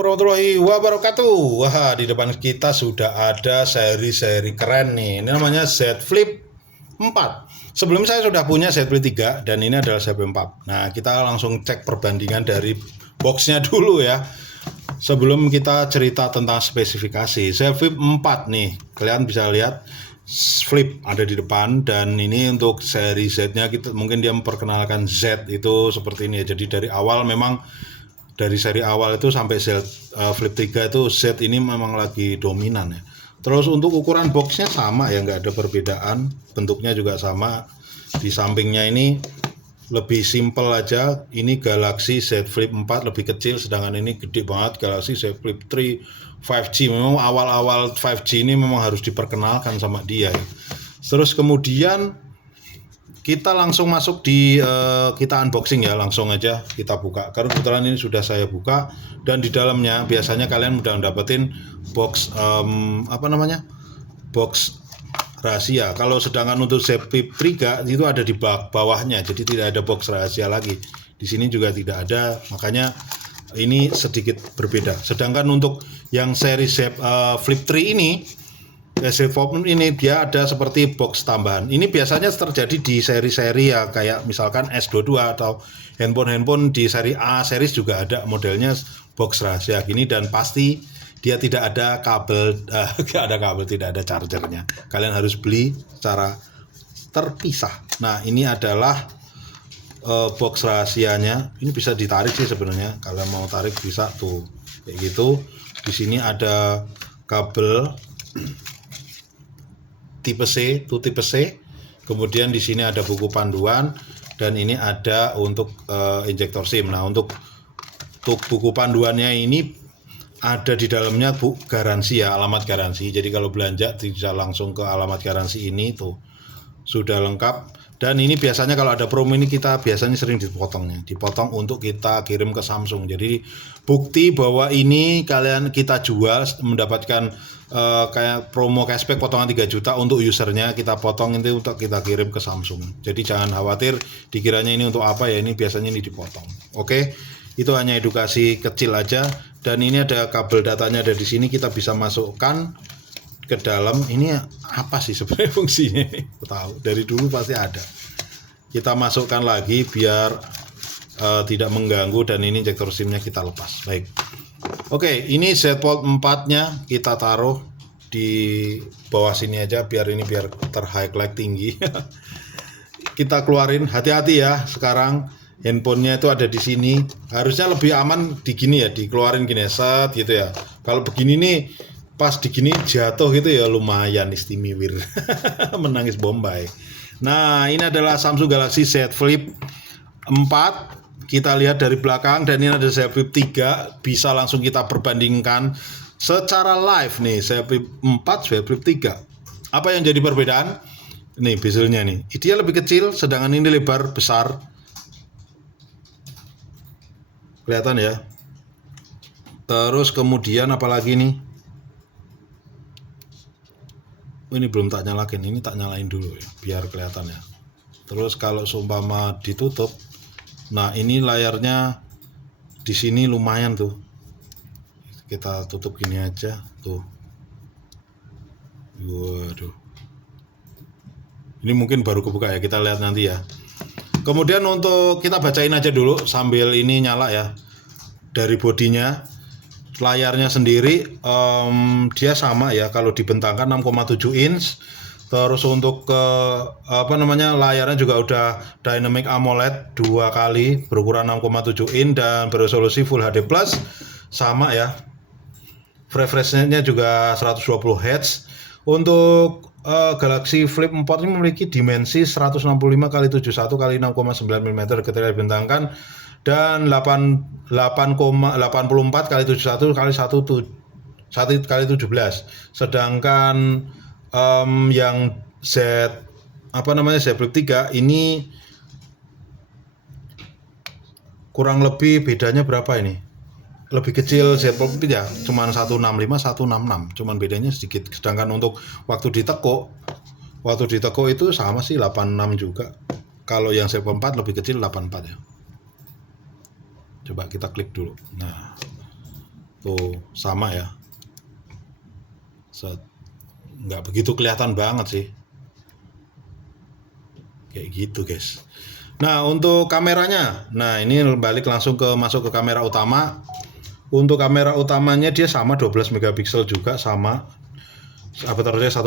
warahmatullahi wabarakatuh. Wah, di depan kita sudah ada seri-seri keren nih. Ini namanya Z Flip 4. Sebelum saya sudah punya Z Flip 3 dan ini adalah Z Flip 4. Nah, kita langsung cek perbandingan dari boxnya dulu ya. Sebelum kita cerita tentang spesifikasi. Z Flip 4 nih. Kalian bisa lihat flip ada di depan, dan ini untuk seri Z-nya kita mungkin dia memperkenalkan Z itu seperti ini ya. Jadi dari awal memang dari seri awal itu sampai Z Flip 3 itu Z ini memang lagi dominan ya. Terus untuk ukuran boxnya sama ya, nggak ada perbedaan, bentuknya juga sama. Di sampingnya ini lebih simple aja, ini Galaxy Z Flip 4 lebih kecil, sedangkan ini gede banget Galaxy Z Flip 3 5G. Memang awal-awal 5G ini memang harus diperkenalkan sama dia ya. Terus kemudian kita langsung masuk di kita unboxing ya, langsung aja kita buka. Karena kebetulan ini sudah saya buka, dan di dalamnya biasanya kalian udah dapetin box box rahasia. Kalau sedangkan untuk Z Flip 3 itu ada di bawahnya, jadi tidak ada box rahasia lagi. Di sini juga tidak ada, makanya ini sedikit berbeda. Sedangkan untuk yang seri Z Flip 3 ini, Z Flip ini dia ada seperti box tambahan. Ini biasanya terjadi di seri-seri ya, kayak misalkan S22 atau handphone di seri A series juga ada modelnya box rahasia gini, dan pasti dia tidak ada kabel, tidak ada chargernya. Kalian harus beli secara terpisah. Nah, ini adalah box rahasianya. Ini bisa ditarik sih sebenarnya. Kalian mau tarik bisa tuh kayak gitu. Di sini ada kabel tipe C, tipe C. Kemudian di sini ada buku panduan, dan ini ada untuk injektor SIM. Nah, untuk buku panduannya ini ada di dalamnya garansi ya, alamat garansi. Jadi kalau belanja bisa langsung ke alamat garansi ini tuh. Sudah lengkap. Dan ini biasanya kalau ada promo ini kita biasanya sering dipotong untuk kita kirim ke Samsung. Jadi bukti bahwa ini kita jual mendapatkan kayak promo cashback potongan 3 juta untuk usernya, kita potong itu untuk kita kirim ke Samsung. Jadi jangan khawatir dikiranya ini untuk apa ya, ini biasanya ini dipotong. Oke, itu hanya edukasi kecil aja. Dan ini ada kabel datanya ada di sini, kita bisa masukkan ke dalam. Ini apa sih sebenarnya fungsinya ini? Tahu dari dulu pasti ada. Kita masukkan lagi biar tidak mengganggu, dan ini injektor SIM-nya kita lepas. Baik. Oke, ini Z Fold 4-nya kita taruh di bawah sini aja biar ter-highlight tinggi. Kita keluarin, hati-hati ya. Sekarang handphonenya itu ada di sini. Harusnya lebih aman di gini ya, dikeluarin gini set gitu ya. Kalau begini nih pas digini jatuh gitu ya, lumayan istimewa. Menangis Bombay. Nah, ini adalah Samsung Galaxy Z Flip 4. Kita lihat dari belakang, dan ini ada Z Flip 3. Bisa langsung kita perbandingkan secara live nih, Z Flip 4, Z Flip 3. Apa yang jadi perbedaan? Nih bezelnya nih. Dia lebih kecil, sedangkan ini lebar besar. Kelihatan ya. Terus kemudian apalagi nih? Ini belum tak nyalain, ini tak nyalain dulu ya biar kelihatan ya. Terus kalau seumpama ditutup, nah ini layarnya di sini lumayan tuh. Kita tutup gini aja tuh. Waduh. Ini mungkin baru kebuka ya, kita lihat nanti ya. Kemudian untuk kita bacain aja dulu sambil ini nyala ya. Dari bodinya, layarnya sendiri dia sama ya, kalau dibentangkan 6,7 inch. Terus untuk layarnya juga udah Dynamic AMOLED 2 kali berukuran 6,7 inch dan beresolusi Full HD Plus sama ya. Refresh rate-nya juga 120 Hz. Untuk Galaxy Flip 4 ini memiliki dimensi 165 x 71 x 6,9 mm ketika dibentangkan, dan 84 x 71 x 17. Sedangkan yang Z Flip 3 ini kurang lebih bedanya berapa ini? Lebih kecil Z Flip ya, cuman 165 166, cuman bedanya sedikit. Sedangkan untuk waktu diteko itu sama sih 86 juga. Kalau yang Z Flip 4 lebih kecil 84 ya. Coba kita klik dulu. Nah, Tuh sama ya. Nggak begitu kelihatan banget sih. Kayak gitu guys. Nah untuk kameranya, nah ini balik langsung masuk ke kamera utama. Untuk kamera utamanya dia sama 12 megapiksel juga, sama aperture 1,8,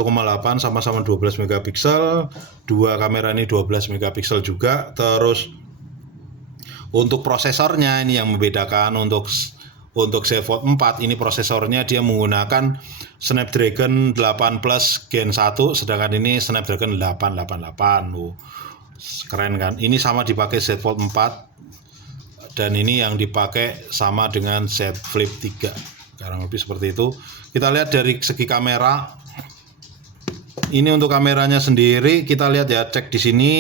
sama-sama 12 megapiksel. Dua kamera ini 12 megapiksel juga. Terus untuk prosesornya ini yang membedakan. Untuk Z Fold 4 ini prosesornya dia menggunakan Snapdragon 8 Plus Gen 1, sedangkan ini Snapdragon 888. Keren kan? Ini sama dipakai Z Fold 4 dan ini yang dipakai sama dengan Z Flip 3. Kurang lebih seperti itu. Kita lihat dari segi kamera. Ini untuk kameranya sendiri kita lihat ya, cek di sini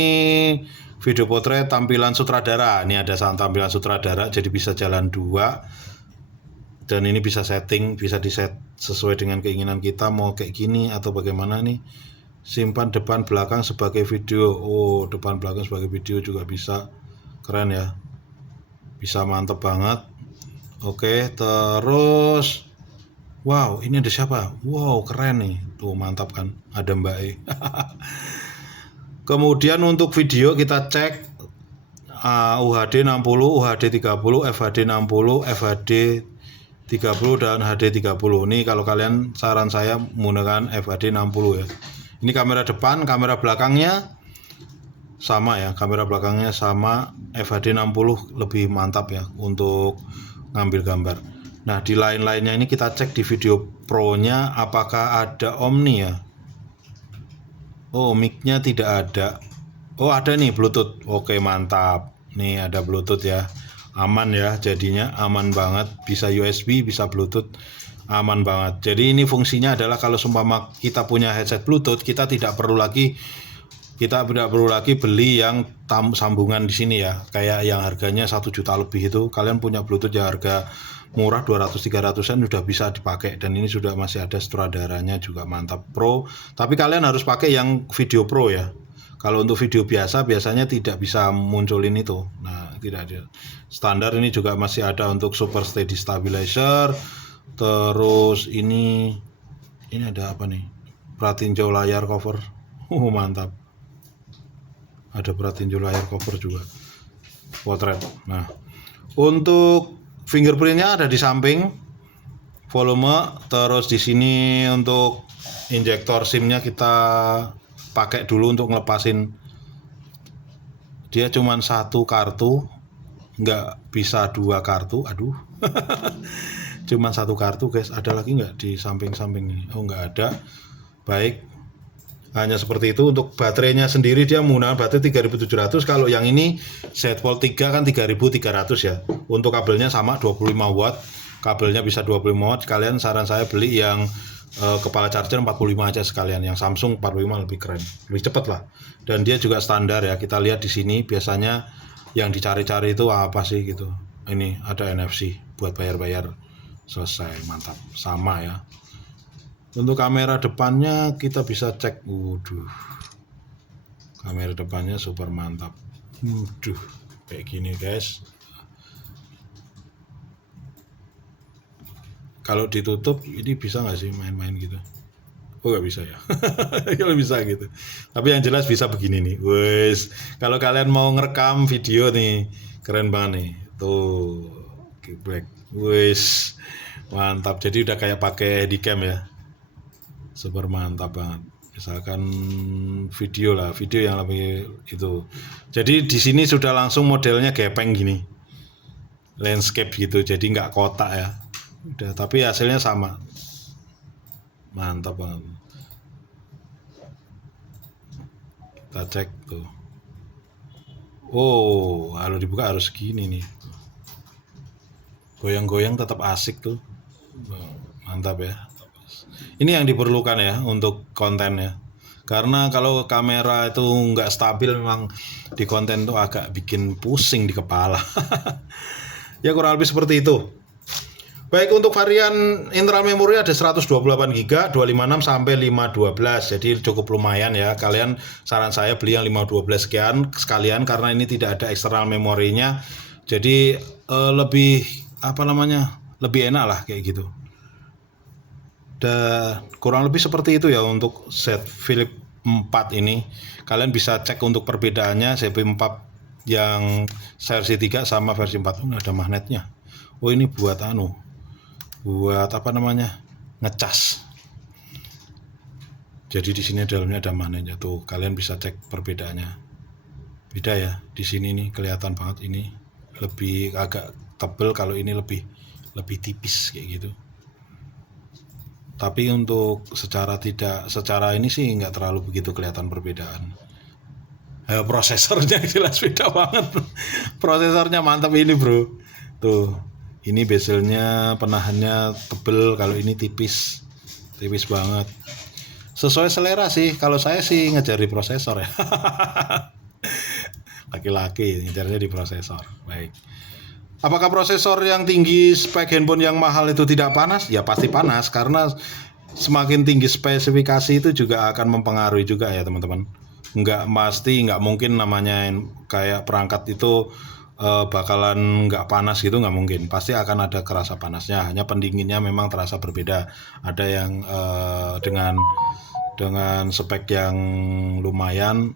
video potret tampilan sutradara. Ini ada tampilan sutradara, jadi bisa jalan 2. Dan ini bisa setting, bisa diset sesuai dengan keinginan kita mau kayak gini atau bagaimana nih. Simpan depan belakang sebagai video. Oh, depan belakang sebagai video juga bisa. Keren ya. Bisa mantep banget. Oke, terus wow, ini ada siapa? Wow, keren nih. Tuh mantap kan, ada Mbak E. Kemudian untuk video kita cek UHD 60, UHD 30, FHD 60, FHD 30 dan HD 30. Ini kalau kalian, saran saya menggunakan FHD 60 ya. Ini kamera depan, kamera belakangnya sama ya, kamera belakangnya sama, FHD 60 lebih mantap ya untuk ngambil gambar. Nah di lain-lainnya ini kita cek di video Pro nya apakah ada Omni ya. Oh mic-nya tidak ada. Oh ada nih Bluetooth. Oke mantap, nih ada Bluetooth ya, aman ya, jadinya aman banget, bisa USB bisa Bluetooth, aman banget. Jadi ini fungsinya adalah kalau seumpama kita punya headset Bluetooth, kita tidak perlu lagi beli yang sambungan di sini ya, kayak yang harganya 1 juta lebih itu. Kalian punya Bluetooth yang harga murah 200-300an sudah bisa dipakai, dan ini sudah masih ada sutradaranya juga, mantap. Pro, tapi kalian harus pakai yang video Pro ya. Kalau untuk video biasanya tidak bisa munculin itu. Nah tidak ada standar. Ini juga masih ada untuk Super Steady Stabilizer. Terus ini ada apa nih, pratinjau layar cover. Mantap, ada pratinjau layar cover juga, potret. Nah untuk fingerprintnya ada di samping, volume. Terus di sini untuk injektor SIM-nya kita pakai dulu untuk ngelepasin. Dia cuman 1 kartu, nggak bisa 2 kartu. Aduh. Cuman 1 kartu guys. Ada lagi nggak di samping-samping ini? Oh nggak ada. Baik, hanya seperti itu. Untuk baterainya sendiri dia menggunakan baterai 3700. Kalau yang ini Z Fold 3 kan 3300 ya. Untuk kabelnya sama 25 watt. Kabelnya bisa 25 watt. Kalian, saran saya beli yang kepala charger 45 aja sekalian. Yang Samsung 45 lebih keren, lebih cepat lah. Dan dia juga standar ya. Kita lihat di sini biasanya yang dicari-cari itu apa sih gitu. Ini ada NFC buat bayar-bayar. Selesai, mantap. Sama ya. Untuk kamera depannya kita bisa cek. Waduh, kamera depannya super mantap. Waduh, kayak gini guys. Kalau ditutup ini bisa nggak sih main-main gitu? Oh nggak bisa ya. Kalau bisa gitu. Tapi yang jelas bisa begini nih. Wes, kalau kalian mau ngerekam video nih, keren banget nih. Tuh, black. Wes, mantap. Jadi udah kayak pakai Handycam ya. Super mantap banget. Misalkan video lah, video yang lebih itu. Jadi di sini sudah langsung modelnya gepeng gini, landscape gitu. Jadi nggak kotak ya. Udah, tapi hasilnya sama. Mantap banget. Kita cek tuh. Oh, kalau dibuka harus gini nih. Goyang-goyang tetap asik tuh. Mantap ya. Ini yang diperlukan ya untuk konten ya. Karena kalau kamera itu nggak stabil, memang di konten tuh agak bikin pusing di kepala. Ya kurang lebih seperti itu. Baik, untuk varian internal memori ada 128 GB, 256 sampai 512. Jadi cukup lumayan ya. Kalian, saran saya beli yang 512 sekalian karena ini tidak ada eksternal memorinya. Jadi lebih lebih enak lah kayak gitu. Dan kurang lebih seperti itu ya untuk set Philips 4 ini. Kalian bisa cek untuk perbedaannya CP4 yang versi 3 sama versi 4. Ada magnetnya. Oh, ini buat buat apa namanya, ngecas. Jadi di sini dalamnya ada magnetnya tuh. Kalian bisa cek perbedaannya. Beda ya. Di sini nih kelihatan banget, ini lebih agak tebel, kalau ini lebih tipis kayak gitu. Tapi untuk secara ini sih nggak terlalu begitu kelihatan perbedaan. Prosesornya jelas beda banget. Prosesornya mantap ini bro. Tuh, ini bezelnya, penahannya tebel, kalau ini tipis banget. Sesuai selera sih. Kalau saya sih ngejar di prosesor ya. Laki-laki ngejarnya di prosesor. Baik. Apakah prosesor yang tinggi spek handphone yang mahal itu tidak panas? Ya pasti panas, karena semakin tinggi spesifikasi itu juga akan mempengaruhi juga ya teman-teman. Nggak mungkin namanya kayak perangkat itu bakalan nggak panas gitu, nggak mungkin. Pasti akan ada kerasa panasnya, hanya pendinginnya memang terasa berbeda. Ada yang dengan spek yang lumayan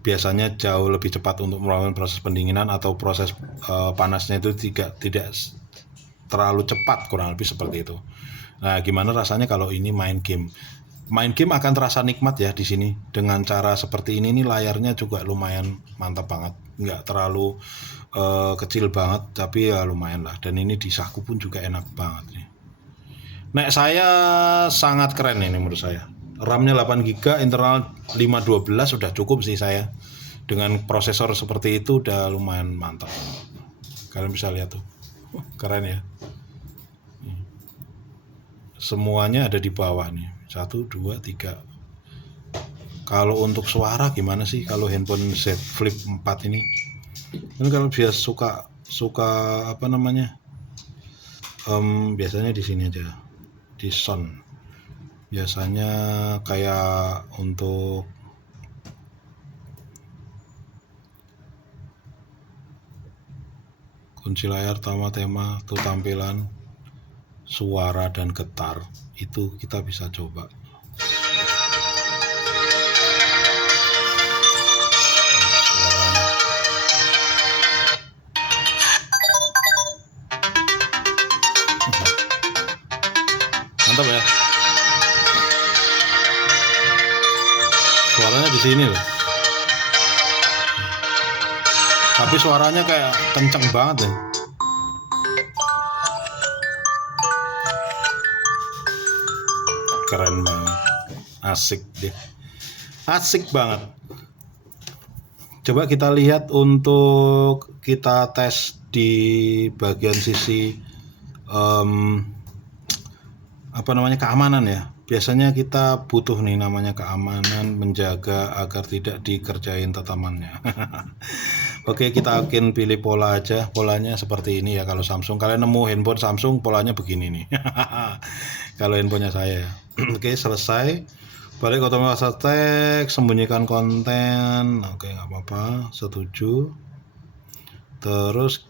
biasanya jauh lebih cepat untuk melakukan proses pendinginan, atau proses panasnya itu tidak terlalu cepat, kurang lebih seperti itu. Nah, gimana rasanya kalau ini main game? Main game akan terasa nikmat ya di sini. Dengan cara seperti ini nih, layarnya juga lumayan mantap banget. Nggak terlalu kecil banget, tapi ya lumayan lah. Dan ini di saku pun juga enak banget nih. Nek saya sangat keren ini menurut saya. RAM-nya 8GB, internal 512 sudah cukup sih saya. Dengan prosesor seperti itu udah lumayan mantap. Kalian bisa lihat tuh. Keren ya. Semuanya ada di bawah nih. 1, 2, 3. Kalau untuk suara gimana sih kalau handphone Z Flip 4 ini? Kan kalau biasa suka apa namanya? Biasanya di sini aja. Di sound. Biasanya kayak untuk kunci layar, tema tuh, tampilan, suara dan getar itu kita bisa coba. Mantap ya. Suaranya di sini loh. Tapi suaranya kayak kenceng banget ya. Keren banget. Asik deh. Asik banget. Coba kita lihat untuk kita tes di bagian sisi keamanan ya. Biasanya kita butuh nih namanya keamanan, menjaga agar tidak dikerjain temannya. Oke, kita akan pilih pola aja. Polanya seperti ini ya. Kalau Samsung, kalian nemu handphone Samsung polanya begini nih. Kalau handphonenya saya ya. Oke, selesai. Balik otomatis teks, sembunyikan konten. Oke, nggak apa-apa. Setuju. Terus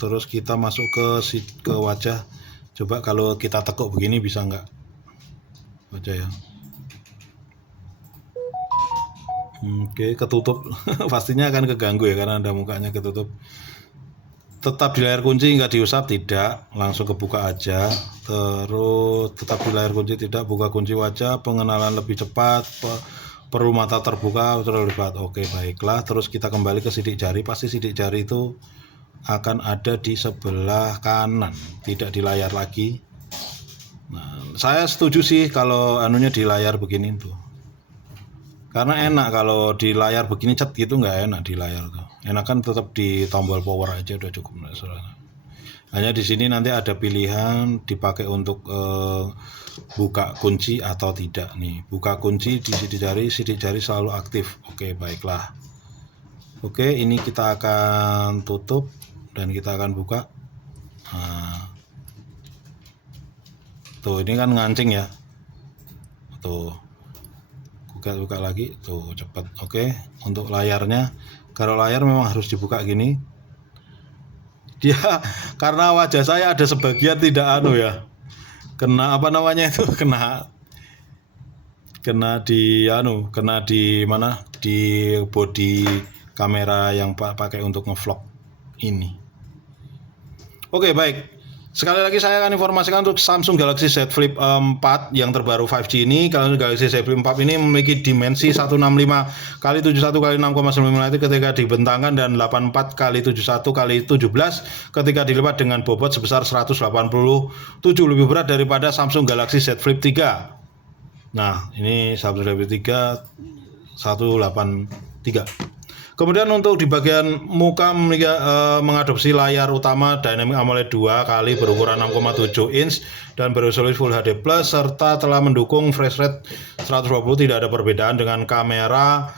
terus kita masuk ke wajah. Coba kalau kita tekuk begini bisa nggak wajah ya? Oke, ketutup. Pastinya akan keganggu ya karena ada mukanya ketutup. Tetap di layar kunci, nggak diusap, tidak, langsung kebuka aja. Terus tetap di layar kunci, tidak, buka kunci wajah, pengenalan lebih cepat, perlu mata terbuka terlibat. Oke, baiklah. Terus kita kembali ke sidik jari. Pasti sidik jari itu akan ada di sebelah kanan, tidak di layar lagi. Nah, saya setuju sih kalau di layar begini tuh, karena enak kalau di layar begini cet gitu, nggak enak di layar tuh. Enak kan tetap di tombol power aja udah cukup. Hanya di sini nanti ada pilihan dipakai untuk buka kunci atau tidak nih. Buka kunci di sidik jari selalu aktif. Oke, baiklah. Oke, ini kita akan tutup dan kita akan buka. Nah, tuh ini kan ngancing ya. Tuh, buka lagi, tuh cepat. Oke, untuk layarnya, kalau layar memang harus dibuka gini. Dia karena wajah saya ada sebagian tidak ya, kena apa namanya itu, kena di mana, di body kamera yang pakai untuk ngevlog ini. Oke, baik. Sekali lagi saya akan informasikan untuk Samsung Galaxy Z Flip 4 yang terbaru 5G ini. Kalau Galaxy Z Flip 4 ini memiliki dimensi 165 x 71 x 6,9 mm ketika dibentangkan dan 84 x 71 x 17 ketika dilipat dengan bobot sebesar 187, lebih berat daripada Samsung Galaxy Z Flip 3. Nah, ini Samsung Galaxy 3 183. Kemudian untuk di bagian muka mengadopsi layar utama Dynamic AMOLED 2 kali berukuran 6,7 inch dan beresolusi Full HD Plus serta telah mendukung refresh rate 120, tidak ada perbedaan dengan kamera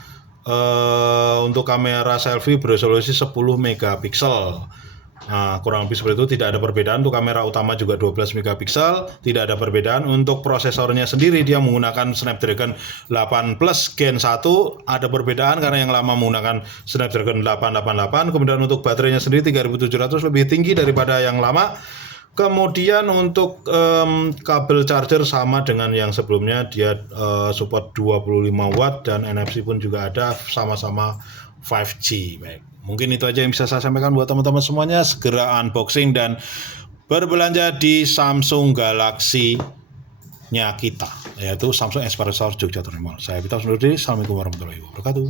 untuk kamera selfie beresolusi 10 megapiksel. Nah, kurang lebih seperti itu, tidak ada perbedaan. Untuk kamera utama juga 12 megapiksel, tidak ada perbedaan. Untuk prosesornya sendiri dia menggunakan Snapdragon 8 Plus Gen 1, ada perbedaan karena yang lama menggunakan Snapdragon 888. Kemudian untuk baterainya sendiri 3700, lebih tinggi daripada yang lama. Kemudian untuk kabel charger sama dengan yang sebelumnya, dia support 25 watt dan NFC pun juga ada, sama-sama 5G. Baik. Mungkin itu aja yang bisa saya sampaikan buat teman-teman semuanya. Segera unboxing dan berbelanja di Samsung Galaxy-nya kita, yaitu Samsung Expressor Jogja Terminal. Saya Vita undur diri. Assalamualaikum warahmatullahi wabarakatuh.